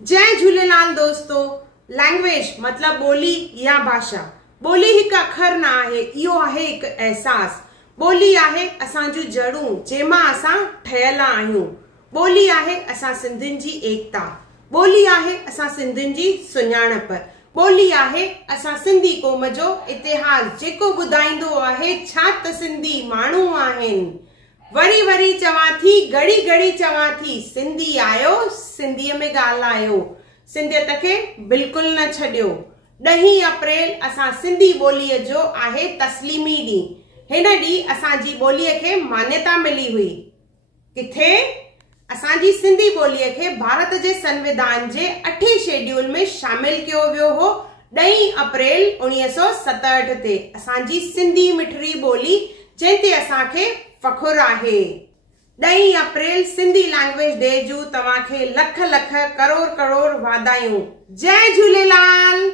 जय झूलेलाल दोस्तों। लैंग्वेज मतलब बोली या भाषा। बोली एक अखर ना आहे, इहो आहे एक एहसास। बोली आहे असांजूं जड़ूं जेमां असां ठहियल आहियूं। बोली आहे असां सिंधियुनि जी एकता। बोली आहे असां सिंधियुनि जी सुञाणप। बोली आहे असां सिंधी क़ौम जो इतिहास जेको ॿुधाईंदो आहे छा त सिंधी माण्हू आहिनि। वरी वरी चवां थी, घड़ी घड़ी चवां थी, सिंधी आयो सिंधीअ में ॻाल्हायो, सिंधियत खे बिल्कुलु न छॾियो। 10 अप्रैल असां सिंधी ॿोलीअ जो आहे तस्लीमी ॾींहुं। हिन ॾींहुं असांजी ॿोलीअ खे मान्यता मिली हुई। किथे? असांजी सिंधी ॿोलीअ खे भारत जे संविधान जे 8 शेड्यूल में शामिल कयो वियो हो 10 अप्रैल 1967 ते। असांजी सिंधी मिठड़ी ॿोली जंहिं ते असांखे फ़खुर आहे। 10 अप्रैल सिंधी लैंग्वेज डे जूं तव्हांखे लख लख करोड़ करोड़ वाधायूं। जय झूलेलाल।